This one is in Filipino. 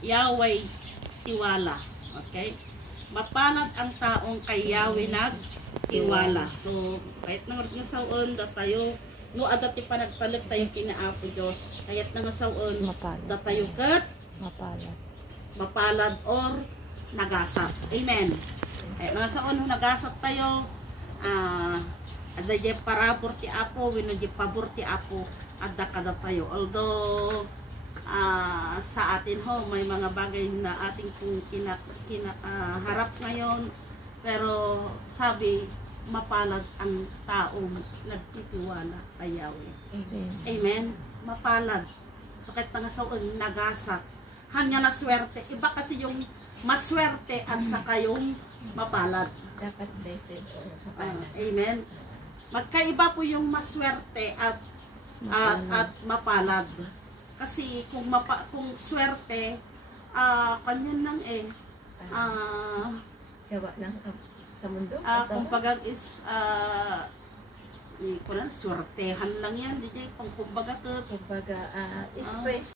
Yahweh tiwala. Okay? Mapalad ang taong kay Yahweh nagtiwala. So, kahit nga saon da tayo, no adati pa nagtalip tayo kinaapo Diyos. Kahit nga saon da tayo kat mapalad or nagasat. Amen. Kahit nga saon nagasat tayo, ada je parabor ti apo, wino je pabor ti apo, adda kada tayo. Although sa atin ho may mga bagay na ating harap ngayon, pero sabi mapalad ang taong nagtitiwala kay Yahweh. Amen. Mapalad. So kahit nga sa nagasat, hanya na swerte. Iba kasi yung maswerte at saka yung mapalad. Dapat blessed or mapalad. Amen. Magkaiba po yung maswerte at mapalad. Kasi kung swerte, kanyan lang gawa lang sa mundo. Kung pagag is swertehan lang yan, DJ. Kung kumbaga express